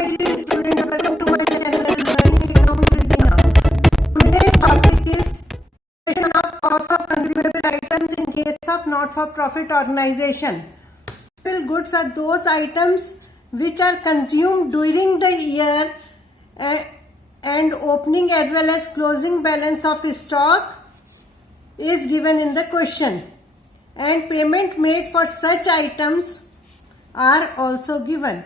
my dear students, welcome to my channel Learning Accounts with Dina. Today's topic is calculation of cost of consumable items in case of not-for-profit organization. Consumable goods are those items which are consumed during the year and opening as well as closing balance of stock is given in the question, and payment made for such items are also given.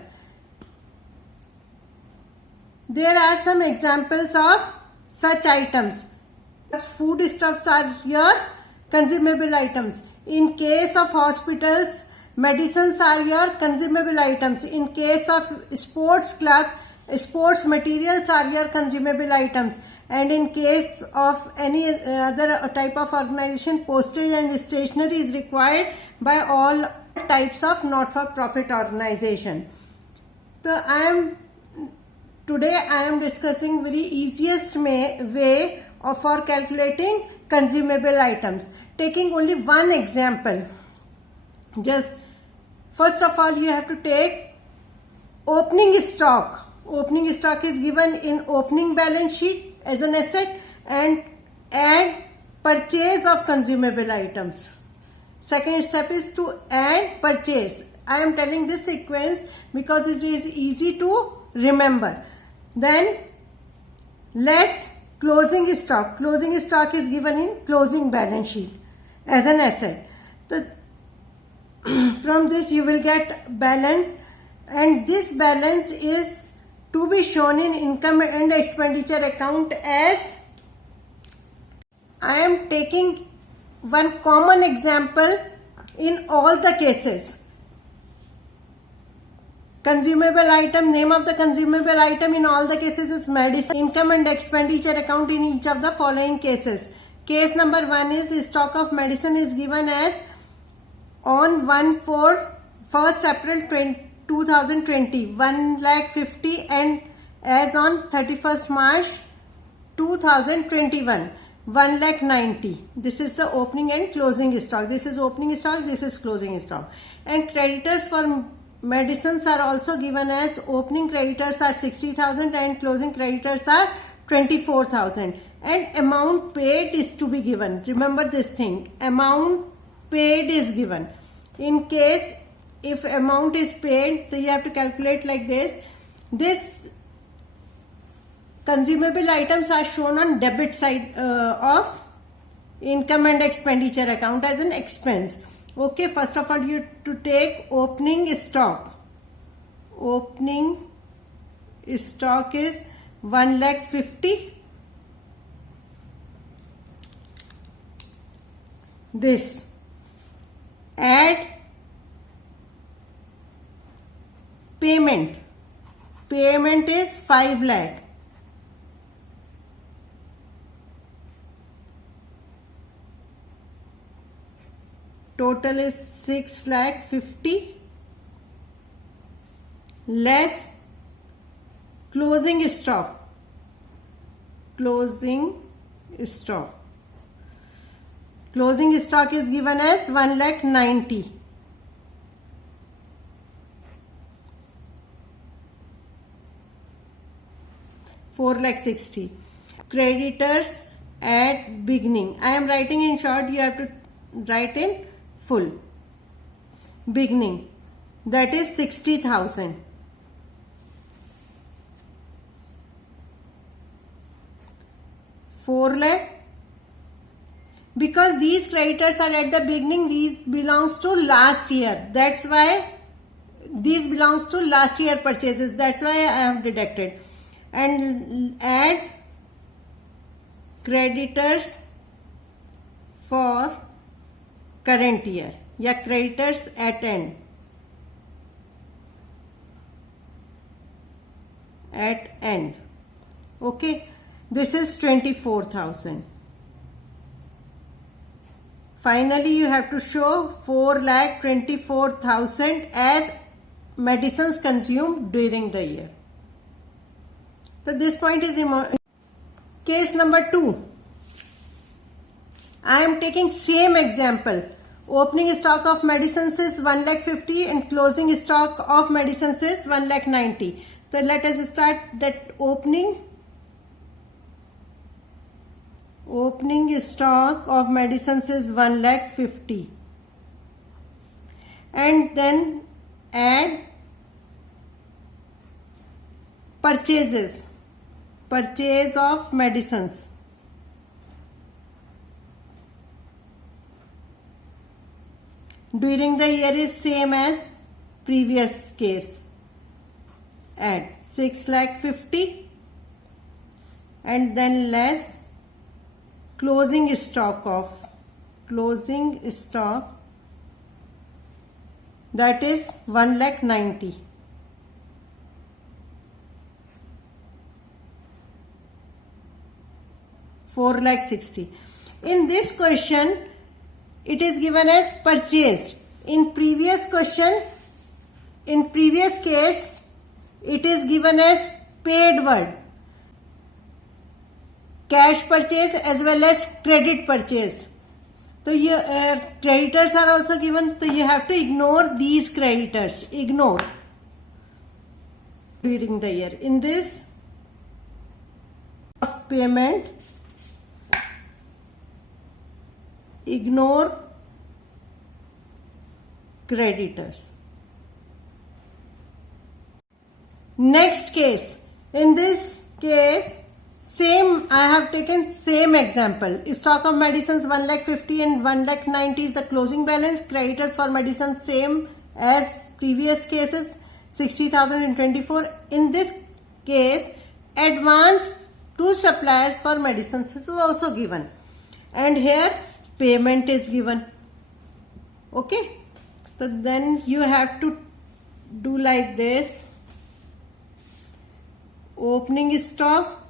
There are some examples of such items. Foodstuffs are your consumable items. In case of hospitals, medicines are your consumable items. In case of sports club, sports materials are your consumable items. And in case of any other type of organization, postage and stationery is required by all types of not-for-profit organization. So today I am discussing very easiest way for calculating consumable items, taking only one example. Just first of all, you have to take opening stock. Opening stock is given in opening balance sheet as an asset, and add purchase of consumable items. Second step is to add purchase. I am telling this sequence because it is easy to remember. Then less closing stock. Closing stock is given in closing balance sheet as an asset. So from this you will get balance, and this balance is to be shown in income and expenditure account as. I am taking one common example in all the cases. Consumable item, name of the consumable item in all the cases is medicine. Income and expenditure account in each of the following cases. Case number 1 is stock of medicine is given as on 1st April 2020, 1,50,000, and as on 31st March 2021, 1,90,000. This is the opening and closing stock. This is opening stock, this is closing stock. And creditors for medicines are also given as opening creditors are 60,000 and closing creditors are 24,000. And amount paid is to be given. Remember this thing, amount paid is given. In case if amount is paid, so you have to calculate like this. This consumable items are shown on debit side of income and expenditure account as an expense. Okay, first of all you have to take opening stock. Opening stock is 1,50,000. This add payment. Payment is 5 lakh. Total is 6,50,000 less closing stock. Closing stock. Closing stock is given as 1,90,000. $4,60,000. Creditors at beginning. I am writing in short, you have to write in full. Beginning, that is 60,000. $4 lakh. Because these creditors are at the beginning, these belongs to last year. That's why these belongs to last year purchases. That's why I have deducted. And add creditors for current year. Yeah, creditors at end. At end. Okay. This is 24,000. Finally, you have to show 4,24,000 as medicines consumed during the year. So this point is case number 2. I am taking same example. Opening stock of medicines is 1,50,000 and closing stock of medicines is 1,90,000. So let us start that opening. Opening stock of medicines is 1,50,000, and then add purchases, purchase of medicines. During the year is same as previous case. Add 6,50,000 and then less closing stock, that is 1,90,000. $4,60,000. In this question, it is given as purchased. In previous case, it is given as paid word. Cash purchase as well as credit purchase. So your creditors are also given. So you have to ignore these creditors. Ignore during the year. In this of payment, ignore creditors. Next case. In this case, same, I have taken same example. Stock of medicines 1,50,000 and 1,90,000 is the closing balance. Creditors for medicines same as previous cases, 60,000 and 24. In this case, advance to suppliers for medicines is also given, and here payment is given. Okay, so then you have to do like this. Opening stock,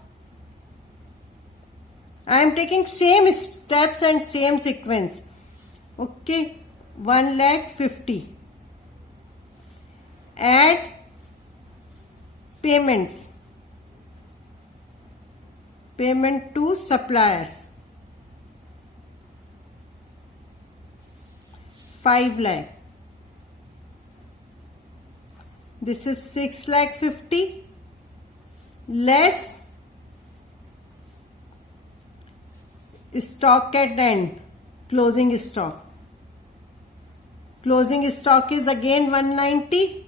I am taking same steps and same sequence. Okay, 1,50,000. Add payments, payment to suppliers, 5,00,000. This is 6,50,000 less stock at end, closing stock. Closing stock is again 190.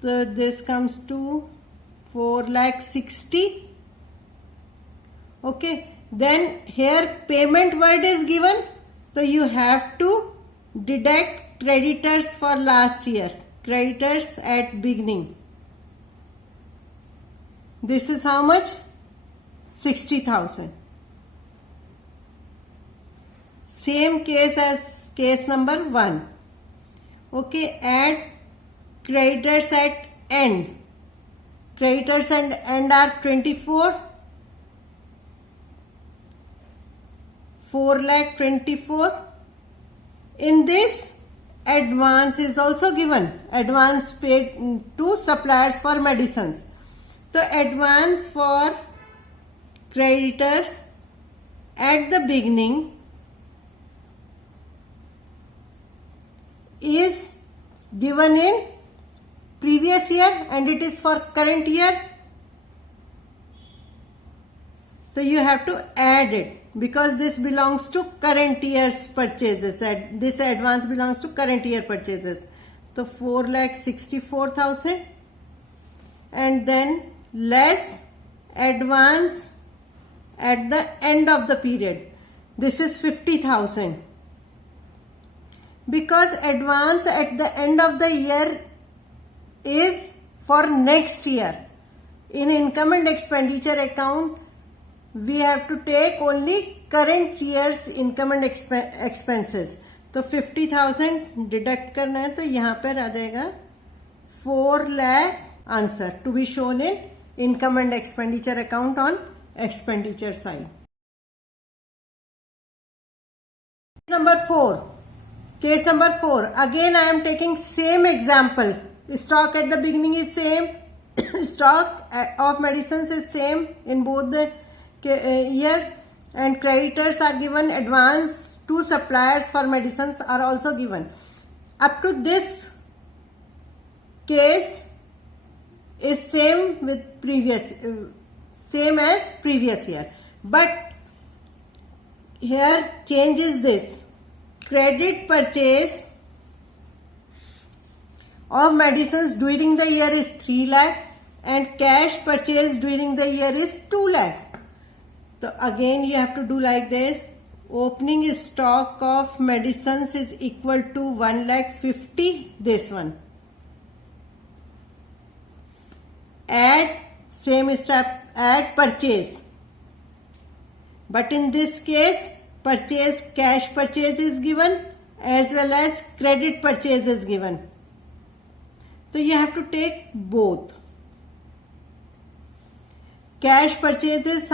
So this comes to 4,60,000. Okay, then here payment word is given. So you have to deduct creditors for last year. Creditors at beginning. This is how much? 60,000. Same case as case number 1. Okay, add creditors at end. Creditors at end are 24. 4,24,000. In this, advance is also given. Advance paid to suppliers for medicines. So advance for creditors at the beginning is given in previous year and it is for current year. So you have to add it because this belongs to current year's purchases. This advance belongs to current year purchases. So 4,64,000 and then less advance at the end of the period. This is 50,000. Because advance at the end of the year is for next year. In income and expenditure account, we have to take only current year's income and expenses. तो 50,000 deduct करना है तो यहाँ पर आ जाएगा 4,00,000 answer to be shown in income and expenditure account on expenditure side. Number 4. Case number 4. Again I am taking same example. Stock at the beginning is same. Stock of medicines is same in both the years. And creditors are given. Advance to suppliers for medicines are also given. Up to this case is same as previous year, but here change is this: credit purchase of medicines during the year is 3 lakh and cash purchase during the year is 2 lakh. So again you have to do like this: opening stock of medicines is equal to 1,50,000, this one. Add same step, add purchase. But in this case, cash purchase is given as well as credit purchase is given. So you have to take both. Cash purchase is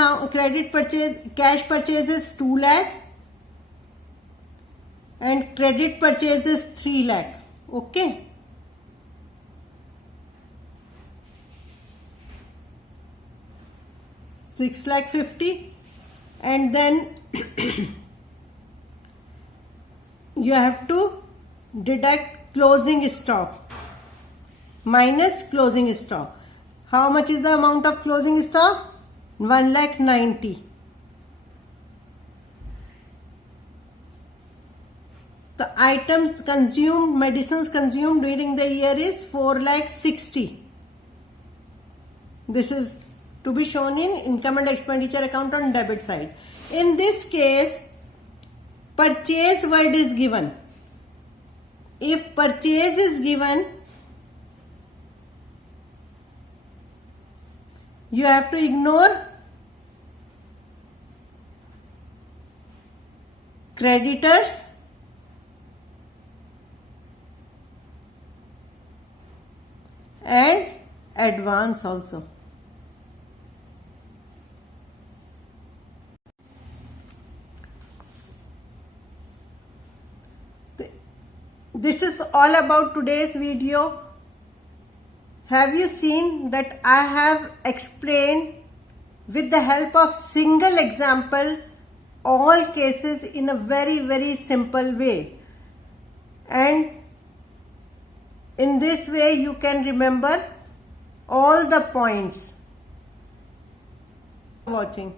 cash purchase is 2 lakh and credit purchase is 3 lakh. Okay. $6,50,000, and then you have to deduct closing stock minus closing stock. How much is the amount of closing stock? 1,90,000. The items consumed, medicines consumed during the year is 4,60,000. This is to be shown in income and expenditure account on debit side. In this case, purchase word is given. If purchase is given, you have to ignore creditors and advance also. This is all about today's video. Have you seen that I have explained with the help of single example all cases in a very simple way, and in this way you can remember all the points. Watching.